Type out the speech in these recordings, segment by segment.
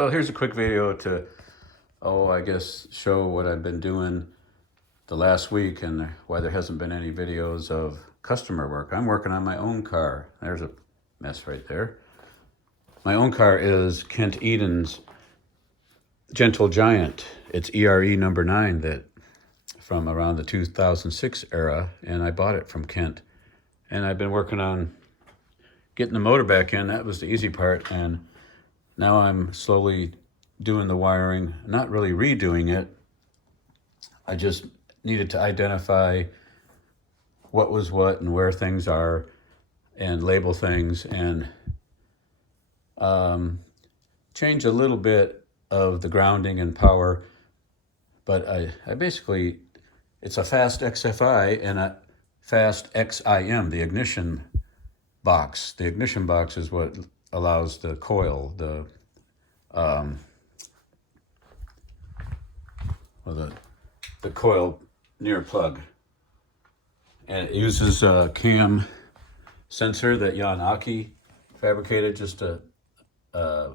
Well, here's a quick video to, I guess show what I've been doing the last week and why there hasn't been any videos of customer work. I'm working on my own car. There's a mess right there. My own car is Kent Eden's Gentle Giant. It's ERE number 9 that from around the 2006 era, and I bought it from Kent. And I've been working on getting the motor back in. That was the easy part, and now I'm slowly doing the wiring, not really redoing it. I just needed to identify what was what and where things are and label things and change a little bit of the grounding and power. But I basically, it's a F.A.S.T XFI and a F.A.S.T XIM, the ignition box. The ignition box is what allows the coil, the coil near plug, and it uses a cam sensor that Jan Aki fabricated, just I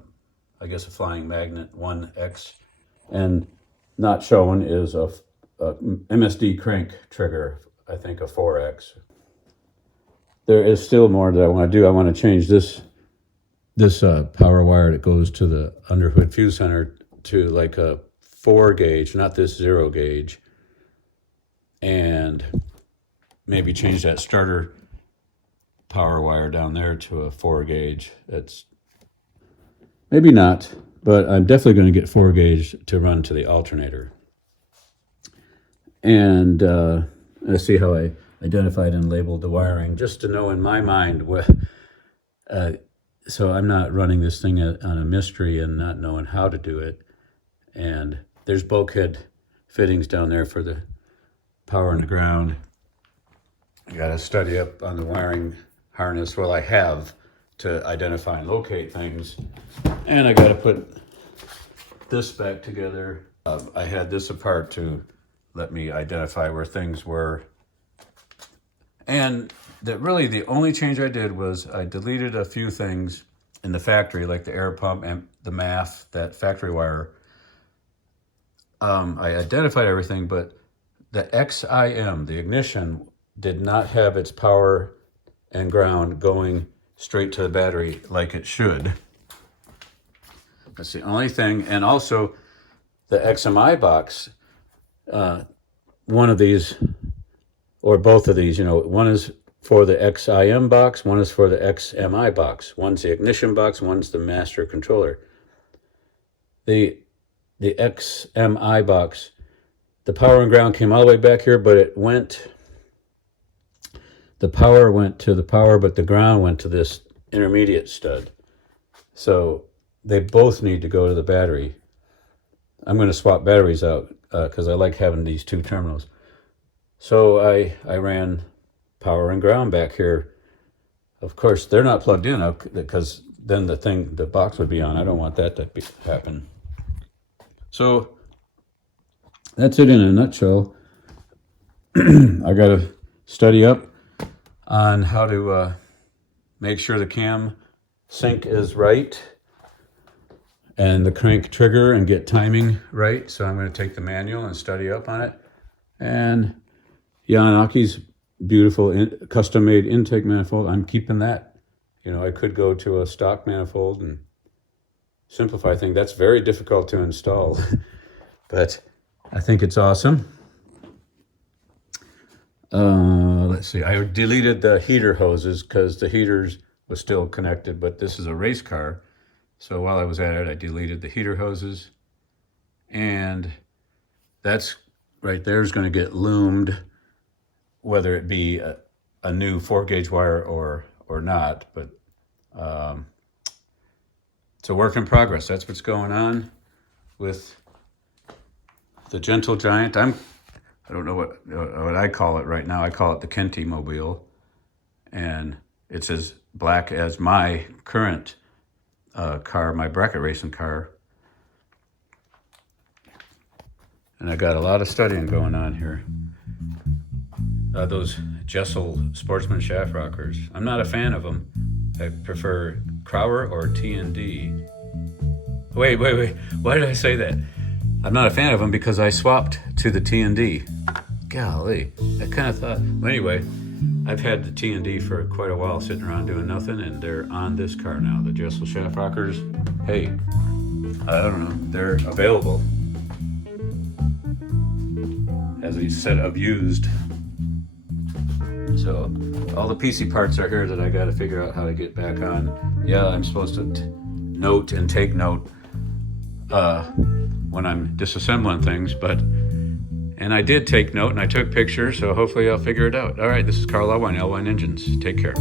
guess a flying magnet 1X, and not shown is a MSD crank trigger, I think a 4X. There is still more that I want to do. I want to change this power wire that goes to the underhood fuse center to like a 4 gauge, not this 0 gauge, and maybe change that starter power wire down there to a 4 gauge. That's maybe not, but I'm definitely going to get 4 gauge to run to the alternator. And let's see how I identified and labeled the wiring, just to know in my mind what. So I'm not running this thing on a mystery and not knowing how to do it. And there's bulkhead fittings down there for the power and the ground. I got to study up on the wiring harness. Well, I have to identify and locate things. And I got to put this back together. I had this apart to let me identify where things were. And really the only change I did was I deleted a few things in the factory, like the air pump and the MAF, that factory wire. I identified everything, but the XIM, the ignition, did not have its power and ground going straight to the battery like it should. That's the only thing. And also the XMI box, one of these, or both of these, one is for the XIM box, one is for the XMI box. One's the ignition box, one's the master controller. The XMI box, the power and ground came all the way back here, but the power went to the power, but the ground went to this intermediate stud. So they both need to go to the battery. I'm going to swap batteries out because I like having these two terminals. So I ran power and ground back here. Of course, they're not plugged in because then the box would be on. I don't want that to happen. So that's it in a nutshell. I got to study up on how to make sure the cam sync is right and the crank trigger and get timing right. So I'm going to take the manual and study up on it. And Jan Aki's beautiful custom-made intake manifold, I'm keeping that. I could go to a stock manifold and simplify things. That's very difficult to install, but I think it's awesome. Let's see, I deleted the heater hoses because the heaters was still connected, but this is a race car. So while I was at it, I deleted the heater hoses, and that's right there is going to get loomed, whether it be a new 4 gauge wire or not, but it's a work in progress. That's what's going on with the Gentle Giant. I don't know what I call it right now. I call it the Kenty Mobile, and it's as black as my current car, my bracket racing car. And I got a lot of studying going on here. Those Jessel Sportsman shaft rockers, I'm not a fan of them. I prefer Crowder or T&D. Wait. Why did I say that? I'm not a fan of them because I swapped to the T&D. Golly, I kind of thought. Well, anyway, I've had the T&D for quite a while, sitting around doing nothing, and they're on this car now. The Jessel shaft rockers. Hey, I don't know. They're available as a set of used. So all the PC parts are here that I got to figure out how to get back on. Yeah, I'm supposed to note and take note when I'm disassembling things, and I did take note and I took pictures, so hopefully I'll figure it out. All right, this is Carl Ellwein, Ellwein Engines. Take care.